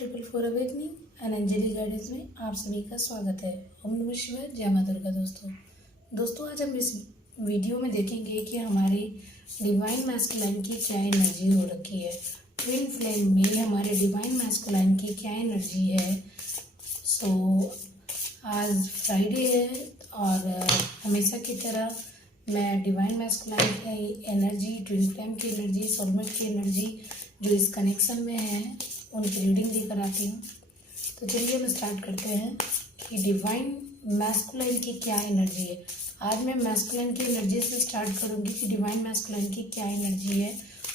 Triple four awakening and Anjali guidance में आप सभी का स्वागत है। ओम नमः शिवाय, जय मां दुर्गा। दोस्तों आज हम इस वीडियो में देखेंगे कि हमारी डिवाइन मैस्कुलाइन की क्या एनर्जी हो रखी है। ट्विन फ्लेम में हमारे डिवाइन मैस्कुलाइन की क्या एनर्जी है। आज फ्राइडे है और हमेशा की तरह मैं डिवाइन मैस्कुलाइन की एनर्जी, ट्विन फ्लेम की एनर्जी, सोलमेट की एनर्जी जो इस कनेक्शन में है उनकी रीडिंग लेकर आती हूँ। तो चलिए हम स्टार्ट करते हैं कि डिवाइन मैस्कुलाइन की क्या एनर्जी है। आज मैं मैस्कुलाइन की एनर्जी से स्टार्ट करूँगी कि डिवाइन मैस्कुलाइन की क्या एनर्जी है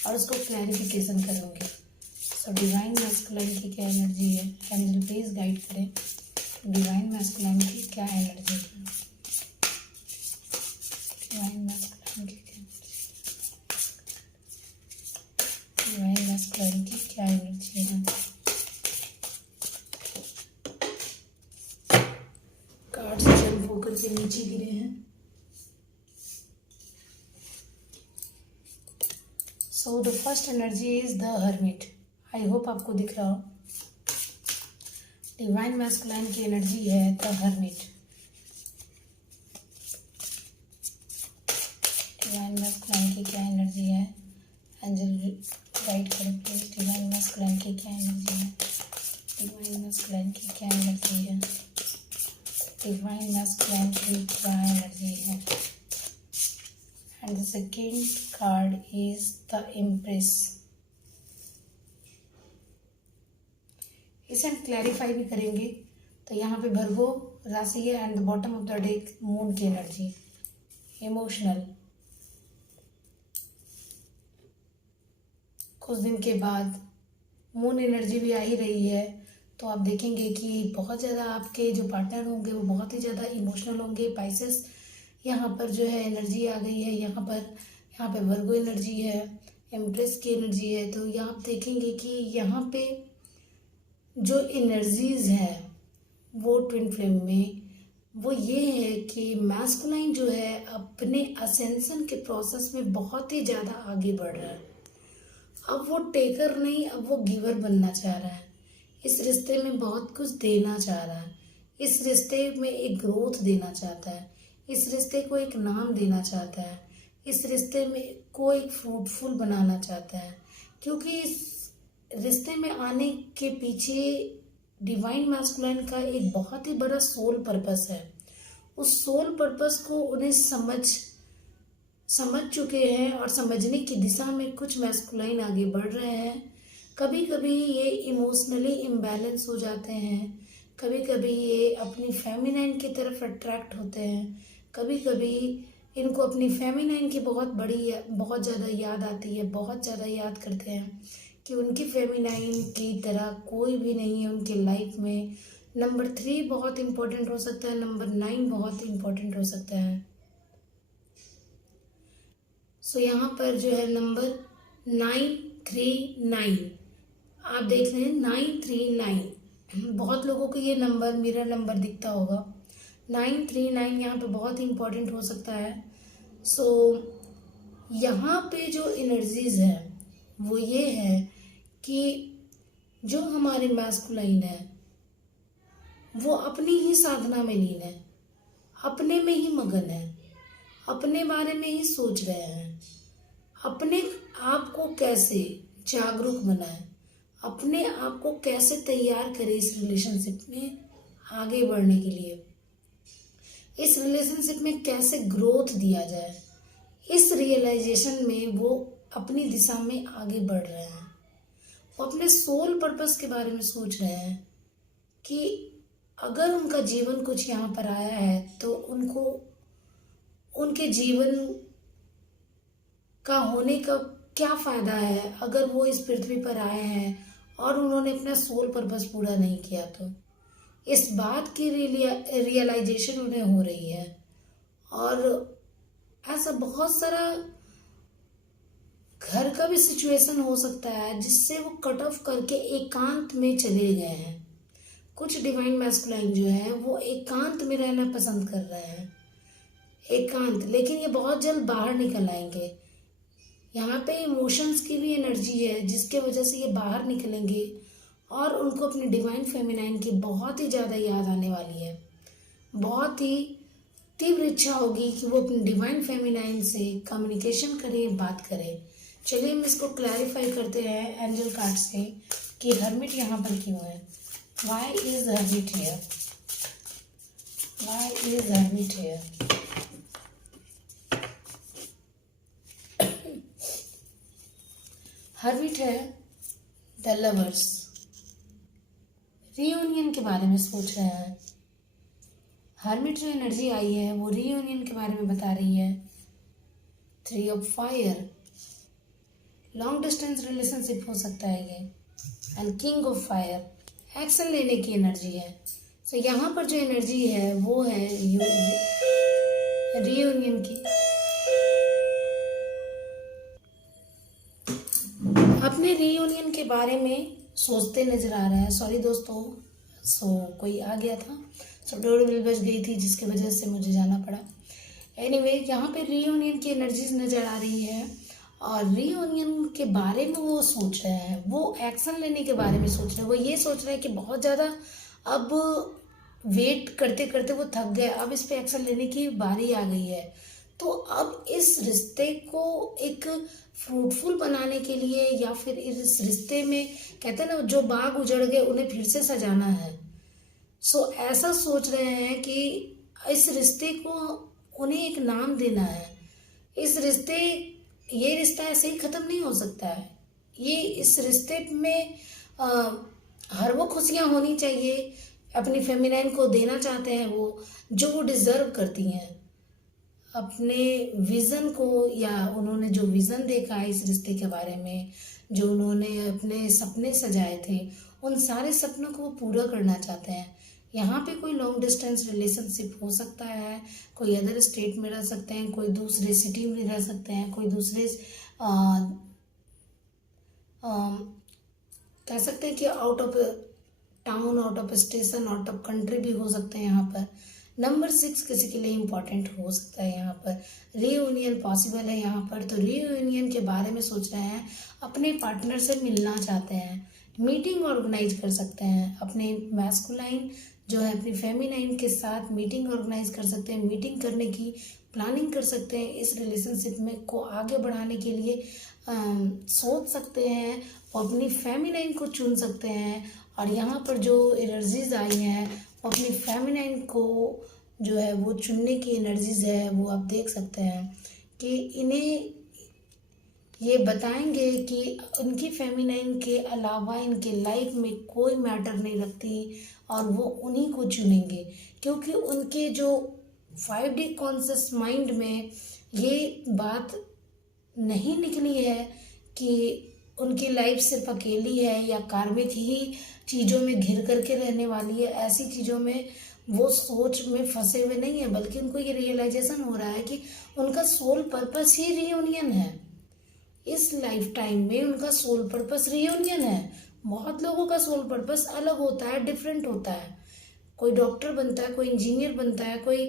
और उसको क्लैरिफिकेशन करूँगी। डिवाइन मैस्कुलाइन की क्या एनर्जी है, एंजल प्लीज गाइड करें। डिवाइन मैस्कुलाइन की क्या एनर्जी है, डिवाइन मैस्कुलाइन की क्या डिवाइन मैस्कुलाइन की क्या एनर्जी है। कार्ड्स जंप होकर के नीचे गिरे हैं। So the first energy is the hermit. I hope आपको दिख रहा हो। डिवाइन मैस्कुलाइन की एनर्जी है द हर्मिट। डिवाइन मैस्कुलाइन की क्या एनर्जी है, एंजल गाइड करें प्लीज। डिवाइन मैस्कुलाइन की क्या एनर्जी है, डिवाइन मैस्कुलाइन की क्या एनर्जी है, डिवाइन मैस्कुलाइन की क्या एनर्जी है। And the second card is the empress. इसे हम क्लैरिफाई भी करेंगे। तो यहाँ पे भर्गो राशि है and the bottom of the deck moon की एनर्जी, इमोशनल। कुछ दिन के बाद मून एनर्जी भी आ ही रही है, तो आप देखेंगे कि बहुत ज़्यादा आपके जो पार्टनर होंगे वो बहुत ही ज़्यादा इमोशनल होंगे। पाइसेस यहाँ पर जो है एनर्जी आ गई है। यहाँ पे वर्गो एनर्जी है, एम्प्रेस की एनर्जी है। तो यहाँ आप देखेंगे कि यहाँ पे जो एनर्जीज है वो ट्विन फ्लेम में वो ये है कि मैस्कुलाइन जो है अपने असेंशन के प्रोसेस में बहुत ही ज़्यादा आगे बढ़ रहा है। अब वो टेकर नहीं, अब वो गिवर बनना चाह रहा है। इस रिश्ते में बहुत कुछ देना चाह रहा है। इस रिश्ते में एक ग्रोथ देना चाहता है। इस रिश्ते को एक नाम देना चाहता है। इस रिश्ते में को एक फ्रूटफुल बनाना चाहता है, क्योंकि इस रिश्ते में आने के पीछे डिवाइन मैस्कुलाइन का एक बहुत ही बड़ा सोल पर्पस है। उस सोल पर्पस को उन्हें समझ चुके हैं और समझने की दिशा में कुछ मैस्कुलाइन आगे बढ़ रहे हैं। कभी कभी ये इमोशनली इम्बैलेंस हो जाते हैं, कभी कभी ये अपनी फेमिनाइन की तरफ अट्रैक्ट होते हैं, कभी कभी इनको अपनी फेमिनाइन की बहुत ज़्यादा याद आती है, बहुत ज़्यादा याद करते हैं कि उनकी फेमिनाइन की तरह कोई भी नहीं है उनके लाइफ में। नंबर 3 बहुत इम्पोर्टेंट हो सकता है, नंबर 9 बहुत इम्पोर्टेंट हो सकता है। सो यहाँ पर जो है नंबर 939 आप देख रहे हैं, 939। बहुत लोगों को ये नंबर मिरर नंबर दिखता होगा। 939 यहाँ पे बहुत ही इम्पोर्टेंट हो सकता है। सो यहाँ पे जो एनर्जीज है वो ये है कि जो हमारे मैस्कुलाइन है वो अपनी ही साधना में लीन है, अपने में ही मगन है, अपने बारे में ही सोच रहे हैं। अपने आप को कैसे जागरूक बनाए, अपने आप को कैसे तैयार करें इस रिलेशनशिप में आगे बढ़ने के लिए, इस रिलेशनशिप में कैसे ग्रोथ दिया जाए, इस रियलाइजेशन में वो अपनी दिशा में आगे बढ़ रहे हैं। वो अपने सोल पर्पस के बारे में सोच रहे हैं कि अगर उनका जीवन कुछ यहाँ पर आया है तो उनको उनके जीवन का होने का क्या फायदा है अगर वो इस पृथ्वी पर आए हैं और उन्होंने अपना सोल पर्पस पूरा नहीं किया। तो इस बात की रियलाइजेशन उन्हें हो रही है। और ऐसा बहुत सारा घर का भी सिचुएशन हो सकता है जिससे वो कट ऑफ करके एकांत में चले गए हैं। कुछ डिवाइन मैस्कुलाइन जो है वो एकांत में रहना पसंद कर रहे हैं, एकांत। लेकिन ये बहुत जल्द बाहर निकल आएंगे। यहाँ पे इमोशंस की भी एनर्जी है जिसके वजह से ये बाहर निकलेंगे और उनको अपनी डिवाइन फेमिनाइन की बहुत ही ज़्यादा याद आने वाली है। बहुत ही तीव्र इच्छा होगी कि वो अपनी डिवाइन फेमिनाइन से कम्युनिकेशन करें, बात करें। चलिए हम इसको क्लैरिफाई करते हैं एंजल कार्ड से कि हर्मिट यहाँ पर क्यों है। Why is hermit here? Why is hermit here? Hermit है द लवर्स, रीयूनियन के बारे में सोच रहे हैं। हर्मिट जो एनर्जी आई है वो रीयूनियन के बारे में बता रही है। 3 of fire, long distance relationship हो सकता है ये। And king of fire, action लेने की एनर्जी है। सो यहाँ पर जो एनर्जी है वो है रीयूनियन की। अपने रीयूनियन के बारे में सोचते नजर आ रहा है। सॉरी दोस्तों, कोई आ गया था, डोर बेल बज गई थी जिसकी वजह से मुझे जाना पड़ा। एनीवे, यहाँ पे रीयूनियन की एनर्जीज नज़र आ रही है और रीयूनियन के बारे में वो सोच रहे हैं, वो एक्शन लेने के बारे में सोच रहे हैं। वो ये सोच रहे हैं कि बहुत ज़्यादा अब वेट करते करते वो थक गए, अब इस पे एक्शन लेने की बारी आ गई है। तो अब इस रिश्ते को एक फ्रूटफुल बनाने के लिए या फिर इस रिश्ते में कहते हैं ना, जो बाग उजड़ गए उन्हें फिर से सजाना है। ऐसा सोच रहे हैं कि इस रिश्ते को उन्हें एक नाम देना है। ये रिश्ता ऐसे ही ख़त्म नहीं हो सकता है। इस रिश्ते में हर वो खुशियाँ होनी चाहिए, अपनी फेमिनाइन को देना चाहते हैं वो, जो वो डिज़र्व करती हैं। अपने विज़न को, या उन्होंने जो विज़न देखा है इस रिश्ते के बारे में, जो उन्होंने अपने सपने सजाए थे, उन सारे सपनों को वो पूरा करना चाहते हैं। यहाँ पे कोई लॉन्ग डिस्टेंस रिलेशनशिप हो सकता है, कोई अदर स्टेट में रह सकते हैं, कोई दूसरे सिटी में रह सकते हैं, कोई दूसरे कह सकते हैं कि out of town, out of station, out of country भी हो सकते हैं। यहाँ पर नंबर 6 किसी के लिए इम्पॉर्टेंट हो सकता है। यहाँ पर रीयूनियन पॉसिबल है। यहाँ पर तो रीयूनियन के बारे में सोच रहे हैं, अपने पार्टनर से मिलना चाहते हैं, मीटिंग ऑर्गेनाइज कर सकते हैं, अपने मैस्कुलाइन जो है अपनी फेमिनाइन के साथ मीटिंग ऑर्गेनाइज कर सकते हैं, मीटिंग करने की प्लानिंग कर सकते हैं, इस रिलेशनशिप में को आगे बढ़ाने के लिए सोच सकते हैं, और अपनी फेमिनाइन को चुन सकते हैं। और यहाँ पर जो एनर्जीज आई हैं वो अपनी फेमिनाइन को जो है वो चुनने की एनर्जीज है, वो आप देख सकते हैं कि इन्हें ये बताएंगे कि उनकी फेमिनाइन के अलावा इनके लाइफ में कोई मैटर नहीं रखती और वो उन्हीं को चुनेंगे, क्योंकि उनके जो 5D कॉन्शियस माइंड में ये बात नहीं निकली है कि उनकी लाइफ सिर्फ अकेली है या कार्मिक ही चीज़ों में घिर करके रहने वाली है। ऐसी चीज़ों में वो सोच में फंसे हुए नहीं है, बल्कि उनको ये रियलाइजेशन हो रहा है कि उनका सोल पर्पस ही रीयूनियन है। इस लाइफ टाइम में उनका सोल पर्पस रीयूनियन है। बहुत लोगों का सोल पर्पस अलग होता है, डिफरेंट होता है। कोई डॉक्टर बनता है, कोई इंजीनियर बनता है, कोई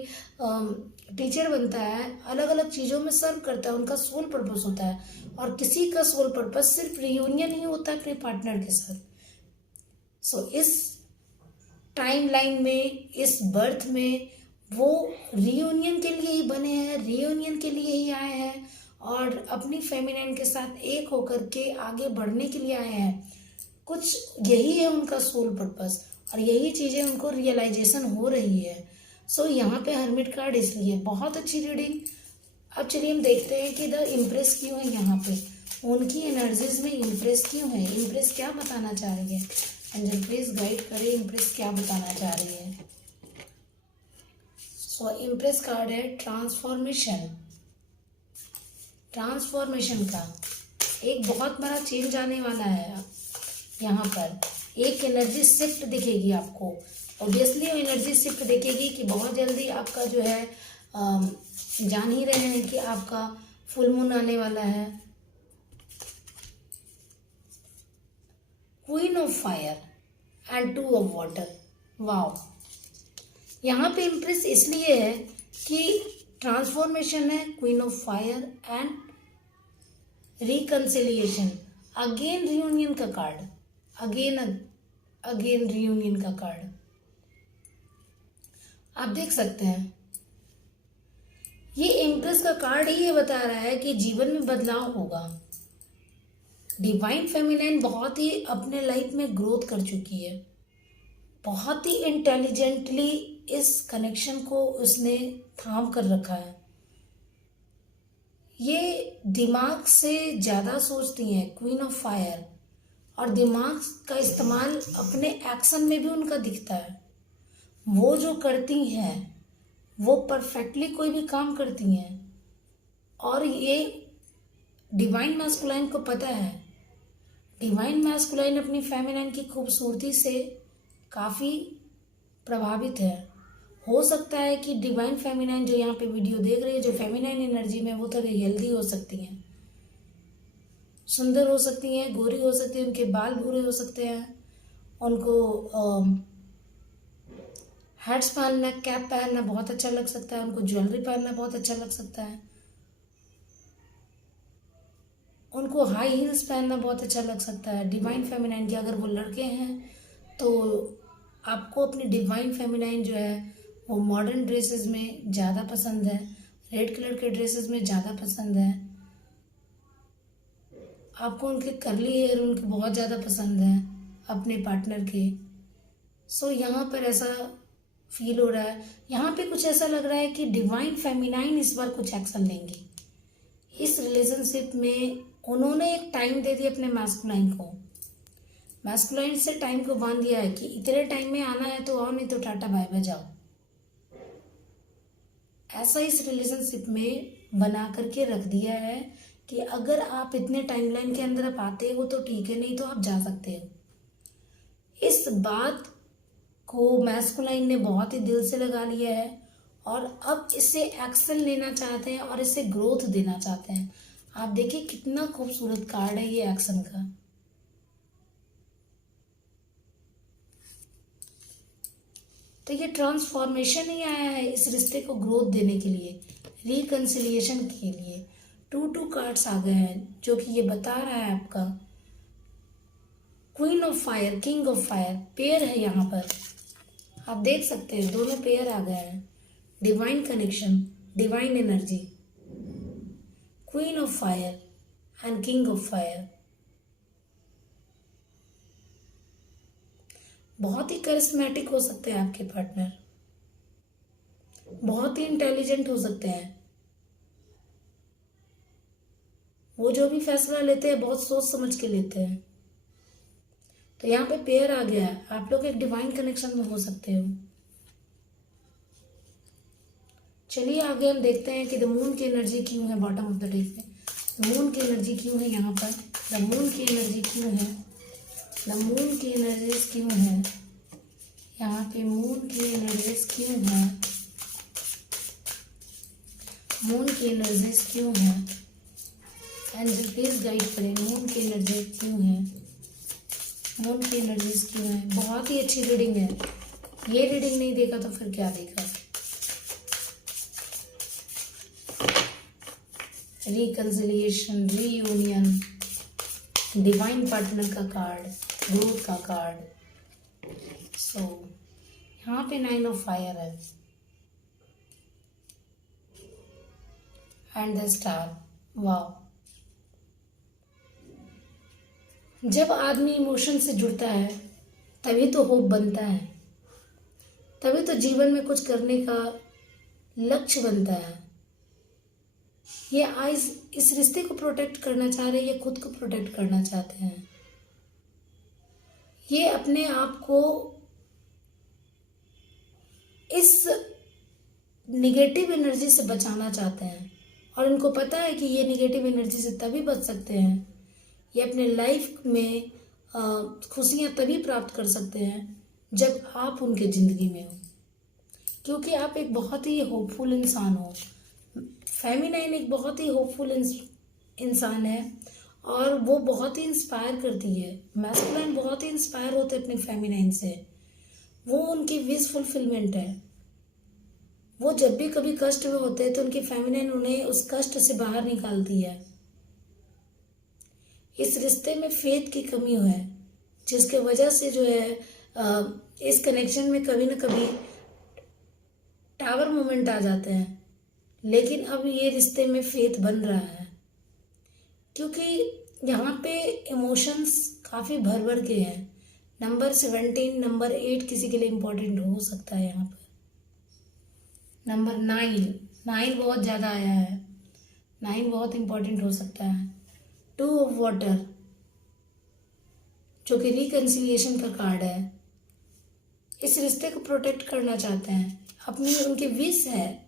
टीचर बनता है, अलग अलग चीज़ों में सर्व करता है, उनका सोल पर्पस होता है। और किसी का सोल पर्पस सिर्फ रीयूनियन ही होता है अपने पार्टनर के साथ। इस टाइम लाइन में, इस बर्थ में वो रीयूनियन के लिए ही बने हैं, रीयूनियन के लिए ही आए हैं और अपनी फेमिनाइन के साथ एक होकर के आगे बढ़ने के लिए आए हैं। कुछ यही है उनका सोल पर्पस और यही चीज़ें उनको रियलाइजेशन हो रही है। यहाँ पे हर्मिट कार्ड इसलिए बहुत अच्छी रीडिंग। अब चलिए हम देखते हैं कि द इम्प्रेस क्यों है यहाँ पे, उनकी एनर्जीज में इम्प्रेस क्यों है, इम्प्रेस क्या बताना चाह रही है। एंजल प्लीज गाइड करें, इम्प्रेस क्या बताना चाह रही है। इम्प्रेस कार्ड है ट्रांसफॉर्मेशन। ट्रांसफॉर्मेशन का एक बहुत बड़ा चेंज आने वाला है। यहाँ पर एक एनर्जी शिफ्ट दिखेगी आपको। ऑब्वियसली वो एनर्जी शिफ्ट दिखेगी कि बहुत जल्दी आपका जो है जान ही रहे हैं कि आपका फुल मून आने वाला है। Queen of fire and 2 of water. Wow, यहाँ पे इम्प्रेस इसलिए है कि ट्रांसफॉर्मेशन है, queen of fire and reconciliation. Again reunion का कार्ड, अगेन अगेन रियूनियन का कार्ड। आप देख सकते हैं ये एम्प्रेस का कार्ड ही ये बता रहा है कि जीवन में बदलाव होगा। डिवाइन फेमिनाइन बहुत ही अपने लाइफ में ग्रोथ कर चुकी है, बहुत ही इंटेलिजेंटली इस कनेक्शन को उसने थाम कर रखा है। ये दिमाग से ज़्यादा सोचती हैं, क्वीन ऑफ फायर, और दिमाग का इस्तेमाल अपने एक्शन में भी उनका दिखता है। वो जो करती हैं वो परफेक्टली कोई भी काम करती हैं, और ये डिवाइन मैस्कुलाइन को पता है। डिवाइन मैस्कुलाइन अपनी फेमिनाइन की खूबसूरती से काफ़ी प्रभावित है। हो सकता है कि डिवाइन फेमिनाइन जो यहाँ पे वीडियो देख रही है, जो फेमिनाइन एनर्जी में, वो थोड़ी हेल्दी हो सकती हैं, सुंदर हो सकती हैं, गोरी हो सकती हैं, उनके बाल भूरे हो सकते हैं, उनको हैट्स पहनना, कैप पहनना बहुत अच्छा लग सकता है, उनको ज्वेलरी पहनना बहुत अच्छा लग सकता है, उनको हाई हील्स पहनना बहुत अच्छा लग सकता है डिवाइन फेमिनाइन के। अगर वो लड़के हैं तो आपको अपनी डिवाइन फेमिनाइन जो है वो मॉडर्न ड्रेसेस में ज़्यादा पसंद है, रेड कलर के ड्रेसेस में ज़्यादा पसंद है, आपको उनके कर्ली हेयर उनके बहुत ज़्यादा पसंद है अपने पार्टनर के। सो यहाँ पर ऐसा फील हो रहा है, यहाँ पे कुछ ऐसा लग रहा है कि डिवाइन फेमिनाइन इस बार कुछ एक्शन लेंगी इस रिलेशनशिप में। उन्होंने एक टाइम दे दिया अपने मैस्कुलाइन को, मैस्कुलाइन से टाइम को बांध दिया है कि इतने टाइम में आना है तो आओ, नहीं तो टाटा बाय बाय जाओ। ऐसा इस रिलेशनशिप में बना करके रख दिया है कि अगर आप इतने टाइमलाइन के अंदर आप आते हो तो ठीक है, नहीं तो आप जा सकते हो। इस बात को मैस्कुलाइन ने बहुत ही दिल से लगा लिया है और अब इससे एक्शन लेना चाहते हैं और इससे ग्रोथ देना चाहते हैं। आप देखिए कितना खूबसूरत कार्ड है ये एक्शन का। तो ये ट्रांसफॉर्मेशन ही आया है इस रिश्ते को ग्रोथ देने के लिए, रिकंसिलिएशन के लिए। 2 कार्ड्स आ गए हैं जो कि ये बता रहा है आपका queen of fire, king of fire, pair है यहाँ पर। आप देख सकते हैं दोनों पेयर आ गए हैं, divine connection, divine energy, queen of fire and king of fire. बहुत ही करिश्मेटिक हो सकते हैं आपके पार्टनर, बहुत ही इंटेलिजेंट हो सकते हैं, वो जो भी फैसला लेते हैं बहुत सोच समझ के लेते हैं। तो यहाँ पे पेयर आ गया है, आप लोग एक डिवाइन कनेक्शन में हो सकते हो। चलिए आगे हम देखते हैं कि द मून की एनर्जी क्यों है बॉटम ऑफ द डेक में। मून की एनर्जी क्यों है यहाँ पर, द मून की एनर्जी क्यों है, द मून की एनर्जीज क्यों है यहाँ पे, मून की एनर्जीज क्यों है, मून की एनर्जीज क्यों है, एंजल प्लीज गाइड करें, मून की एनर्जी क्यों है, मून की एनर्जीज क्यों है। बहुत ही अच्छी रीडिंग है, ये रीडिंग नहीं देखा तो फिर क्या देखा। रिकंसिलिएशन, रीयूनियन, डिवाइन पार्टनर का कार्ड, ग्रोथ का कार्ड। सो यहाँ पे 9 ऑफ फायर है एंड द स्टार। वाओ, जब आदमी इमोशन से जुड़ता है तभी तो होप बनता है, तभी तो जीवन में कुछ करने का लक्ष्य बनता है। ये आइज इस रिश्ते को प्रोटेक्ट करना चाह रहे हैं, ये खुद को प्रोटेक्ट करना चाहते हैं, ये अपने आप को इस निगेटिव एनर्जी से बचाना चाहते हैं। और इनको पता है कि ये निगेटिव एनर्जी से तभी बच सकते हैं, ये अपने लाइफ में खुशियाँ तभी प्राप्त कर सकते हैं जब आप उनके ज़िंदगी में हो, क्योंकि आप एक बहुत ही होपफुल इंसान हो। फेमिनाइन एक बहुत ही होपफुल इंसान है और वो बहुत ही इंस्पायर करती है। मैस्कुलाइन बहुत ही इंस्पायर होते हैं अपने फेमिनाइन से, वो उनकी विश फुलफिलमेंट है। वो जब भी कभी कष्ट में होते हैं तो उनकी फेमिनाइन उन्हें उस कष्ट से बाहर निकालती है। इस रिश्ते में फेथ की कमी है जिसके वजह से जो है इस कनेक्शन में कभी ना कभी टावर मोमेंट आ जाते हैं, लेकिन अब ये रिश्ते में फेथ बन रहा है, क्योंकि यहाँ पे इमोशंस काफ़ी भर भर के हैं। नंबर 17, नंबर 8 किसी के लिए इम्पोर्टेंट हो सकता है यहाँ पर। नंबर 9 बहुत ज़्यादा आया है, 9 बहुत इम्पोर्टेंट हो सकता है। 2 ऑफ वाटर जो कि रिकन्सिलिएशन का कार्ड है, इस रिश्ते को प्रोटेक्ट करना चाहते हैं, अपनी उनकी विश है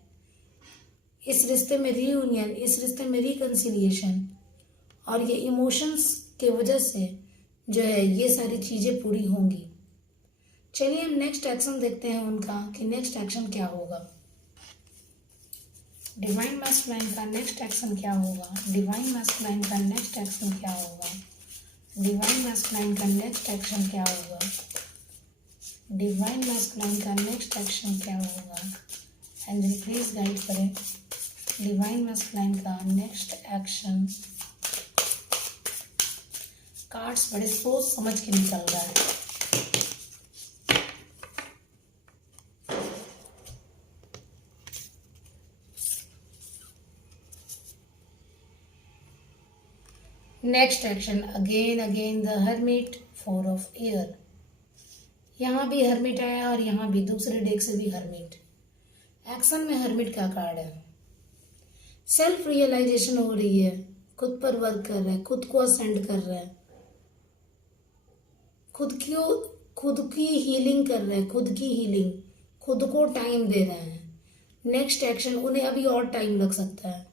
इस रिश्ते में रीयूनियन, इस रिश्ते में रिकन्सिलिएशन, और ये इमोशंस के वजह से जो है ये सारी चीज़ें पूरी होंगी। चलिए हम नेक्स्ट एक्शन देखते हैं उनका कि नेक्स्ट एक्शन क्या होगा। डिवाइन मैस्कुलाइन का नेक्स्ट एक्शन क्या होगा, डिवाइन मैस्कुलाइन का नेक्स्ट एक्शन क्या होगा, डिवाइन मैस्कुलाइन का नेक्स्ट एक्शन क्या होगा, डिवाइन मैस्कुलाइन का नेक्स्ट एक्शन क्या होगा। एंजल प्लीज गाइड करें डिवाइन मैस्कुलाइन का नेक्स्ट एक्शन। कार्ड्स बड़े सोच समझ के निकल रहा है। Next action again the hermit, 4 of air. यहाँ भी हर्मिट आया और यहाँ भी दूसरे डेक से भी हर्मिट। एक्शन में हर्मिट का कार्ड है। सेल्फ रियलाइजेशन हो रही है, खुद पर वर्क कर रहा है, खुद को असेंड कर रहा है, खुद की हीलिंग कर रहे हैं, खुद की हीलिंग, खुद को टाइम दे रहे हैं। नेक्स्ट एक्शन उन्हें अभी और टाइम लग सकता है,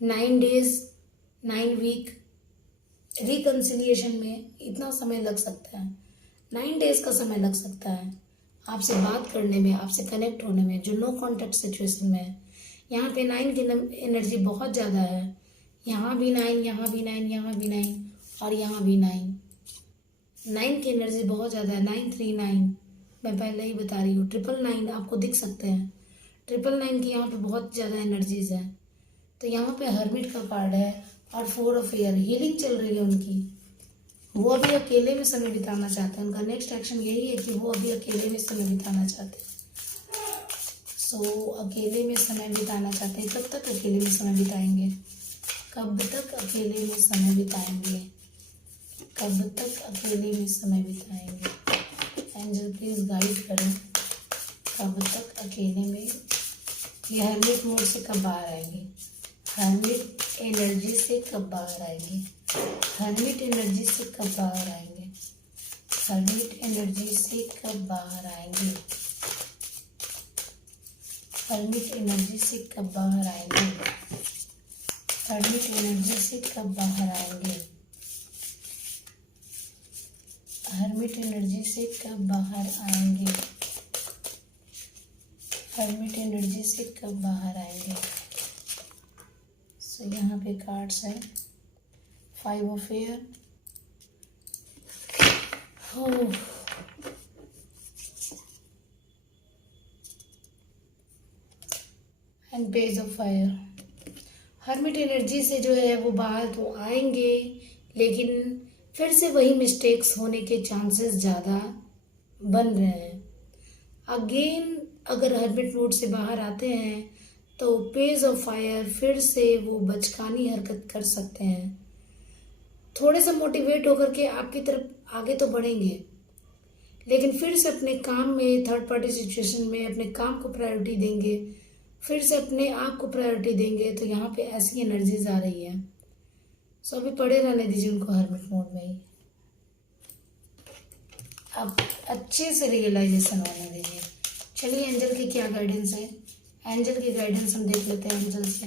9 डेज 9 वीक रिकन्सिलिएशन में इतना समय लग सकता है, 9 डेज का समय लग सकता है आपसे बात करने में, आपसे कनेक्ट होने में, जो नो कॉन्टेक्ट सिचुएशन में है। यहाँ पे 9 की एनर्जी बहुत ज़्यादा है, यहाँ भी 9, यहाँ भी 9, यहाँ भी 9 और यहाँ भी 9 की एनर्जी बहुत ज़्यादा है। 939 मैं पहले ही बता रही हूँ। 999 आपको दिख सकते हैं, 999 की यहाँ पे बहुत ज़्यादा एनर्जीज है। तो यहाँ पे हर्मिट का कार्ड है और 4 ऑफ एयर, हीलिंग चल रही है उनकी। वो अभी अकेले में समय बिताना चाहते हैं, उनका नेक्स्ट एक्शन यही है कि वो अभी अकेले में समय बिताना चाहते हैं। अकेले में समय बिताना चाहते हैं। कब तक अकेले में समय बिताएंगे, कब तक अकेले में समय बिताएंगे, कब तक अकेले में समय बिताएंगे। एंजल प्लीज गाइड करें, कब तक अकेले में, ये हर्मिट मोड से कब बाहर आएंगे, हर्मिट एनर्जी से कब बाहर आएंगे, हर्मिट एनर्जी से कब बाहर आएंगे, हर्मिट एनर्जी से कब बाहर आएंगे, हर्मिट एनर्जी से कब बाहर आएंगे, हर्मिट एनर्जी से कब बाहर आएंगे, हर्मिट एनर्जी से कब बाहर आएंगे, हर्मिट एनर्जी से कब बाहर आएंगे। सो यहाँ पे कार्ड्स है 5 of air, and page of fire. Hermit energy से जो है वो बाहर तो आएंगे, लेकिन फिर से वही मिस्टेक्स होने के चांसेस ज़्यादा बन रहे हैं। अगेन अगर हर्मिट मोड से बाहर आते हैं तो पेज ऑफ फायर फिर से वो बचकानी हरकत कर सकते हैं। थोड़े से मोटिवेट होकर के आपकी तरफ आगे तो बढ़ेंगे, लेकिन फिर से अपने काम में, थर्ड पार्टी सिचुएशन में अपने काम को प्रायोरिटी देंगे, फिर से अपने आप को प्रायोरिटी देंगे। तो यहाँ पे ऐसी एनर्जीज आ रही है। सो अभी पड़े रहने दीजिए उनको हर्मिट मोड में ही, अब अच्छे से रियलाइजेशन होने दीजिए। चलिए एंजल की क्या गाइडेंस है, एंजल की गाइडेंस हम देख लेते हैं एंजल से।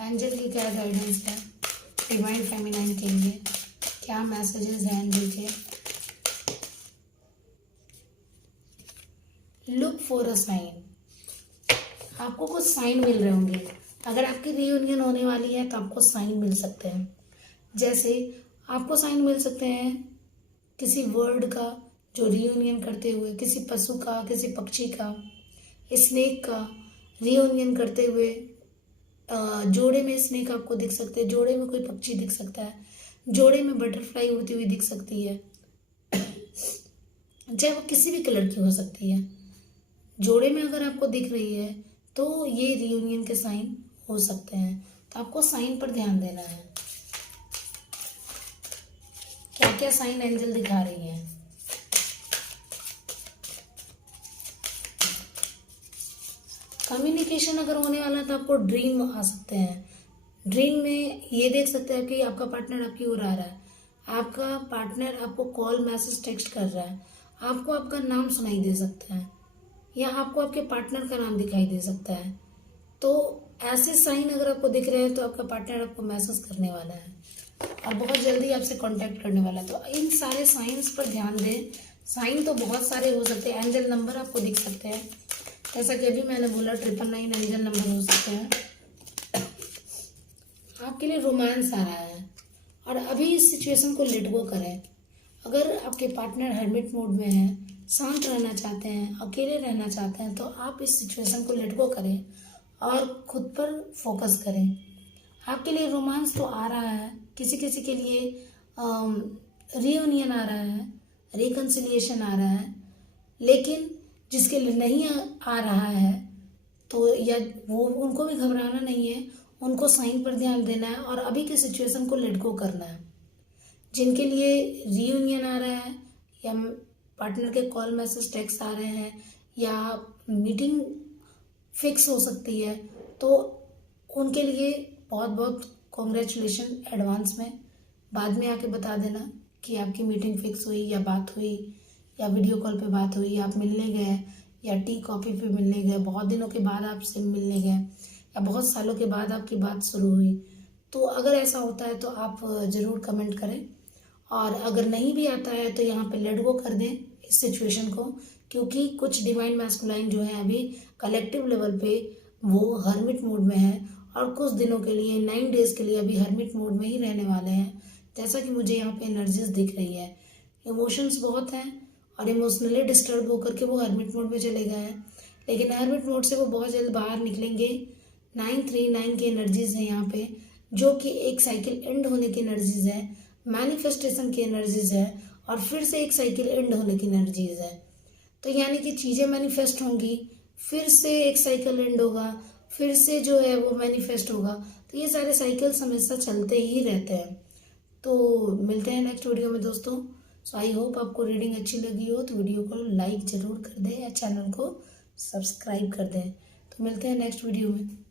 एंजल की क्या गाइडेंस है डिवाइन फेमिनाइन के लिए, क्या मैसेजेस हैं एंजल के। लुक फॉर अ साइन, आपको कुछ साइन मिल रहे होंगे। अगर आपकी रीयूनियन होने वाली है तो आपको साइन मिल सकते हैं। जैसे आपको साइन मिल सकते हैं किसी वर्ड का जो रीयूनियन करते हुए, किसी पशु का, किसी पक्षी का, स्नेक का रीयूनियन करते हुए। जोड़े में स्नेक आपको दिख सकते हैं, जोड़े में कोई पक्षी दिख सकता है, जोड़े में बटरफ्लाई उड़ती हुई दिख सकती है, चाहे वो किसी भी कलर की हो सकती है। जोड़े में अगर आपको दिख रही है तो ये रियूनियन के साइन हो सकते हैं। तो आपको साइन पर ध्यान देना है, क्या क्या साइन एंजल दिखा रही है। कम्युनिकेशन अगर होने वाला है तो आपको ड्रीम आ सकते हैं। ड्रीम में ये देख सकते हैं कि आपका पार्टनर आपकी ओर आ रहा है, आपका पार्टनर आपको कॉल मैसेज टेक्स्ट कर रहा है, आपको आपका नाम सुनाई दे सकता है या आपको आपके पार्टनर का नाम दिखाई दे सकता है। तो ऐसे साइन अगर आपको दिख रहे हैं तो आपका पार्टनर आपको मैसेज करने वाला है और बहुत जल्दी आपसे कांटेक्ट करने वाला है। तो इन सारे साइंस पर ध्यान दें। साइन तो बहुत सारे हो सकते हैं, एंजल नंबर आपको दिख सकते हैं, जैसा कि अभी मैंने बोला 999 एंजल नंबर हो सकते हैं। आपके लिए रोमांस आ रहा है और अभी इस सिचुएशन को लेट गो करें। अगर आपके पार्टनर हर्मिट मोड में है, शांत रहना चाहते हैं, अकेले रहना चाहते हैं, तो आप इस सिचुएशन को लेट गो करें और खुद पर फोकस करें। आपके लिए रोमांस तो आ रहा है, किसी किसी के लिए रियूनियन आ रहा है, रिकन्सिलिएशन आ रहा है, लेकिन जिसके लिए नहीं आ रहा है तो या वो उनको भी घबराना नहीं है, उनको साइन पर ध्यान देना है और अभी की सिचुएशन को लेट गो करना है। जिनके लिए रियूनियन आ रहा है या पार्टनर के कॉल मैसेज टेक्स्ट आ रहे हैं या मीटिंग फिक्स हो सकती है, तो उनके लिए बहुत बहुत कॉन्ग्रेचुलेशन एडवांस में। बाद में आके बता देना कि आपकी मीटिंग फिक्स हुई या बात हुई या वीडियो कॉल पे बात हुई या आप मिलने गए या टी कॉफ़ी पे मिलने गए, बहुत दिनों के बाद आपसे मिलने गए या बहुत सालों के बाद आपकी बात शुरू हुई। तो अगर ऐसा होता है तो आप ज़रूर कमेंट करें और अगर नहीं भी आता है तो यहाँ पे लेट गो कर दें इस सिचुएशन को, क्योंकि कुछ डिवाइन मैस्कुलाइन जो है अभी कलेक्टिव लेवल पे वो हर्मिट मोड में है और कुछ दिनों के लिए 9 डेज के लिए अभी हर्मिट मोड में ही रहने वाले हैं, जैसा कि मुझे यहाँ पे एनर्जीज दिख रही है। इमोशंस बहुत हैं और इमोशनली डिस्टर्ब होकर के वो हर्मिट मोड में चले गए हैं, लेकिन हर्मिट मोड से वो बहुत जल्द बाहर निकलेंगे। 939 की एनर्जीज है यहाँ पे, जो कि एक साइकिल एंड होने की एनर्जीज है, मैनिफेस्टेशन की एनर्जीज है और फिर से एक साइकिल एंड होने की एनर्जीज है। तो यानी कि चीज़ें मैनिफेस्ट होंगी, फिर से एक साइकिल एंड होगा, फिर से जो है वो मैनिफेस्ट होगा। तो ये सारे साइकिल्स हमेशा चलते ही रहते हैं। तो मिलते हैं नेक्स्ट वीडियो में दोस्तों। सो आई होप आपको रीडिंग अच्छी लगी हो तो वीडियो को लाइक ज़रूर कर दें या चैनल को सब्सक्राइब कर दें। तो मिलते हैं नेक्स्ट वीडियो में।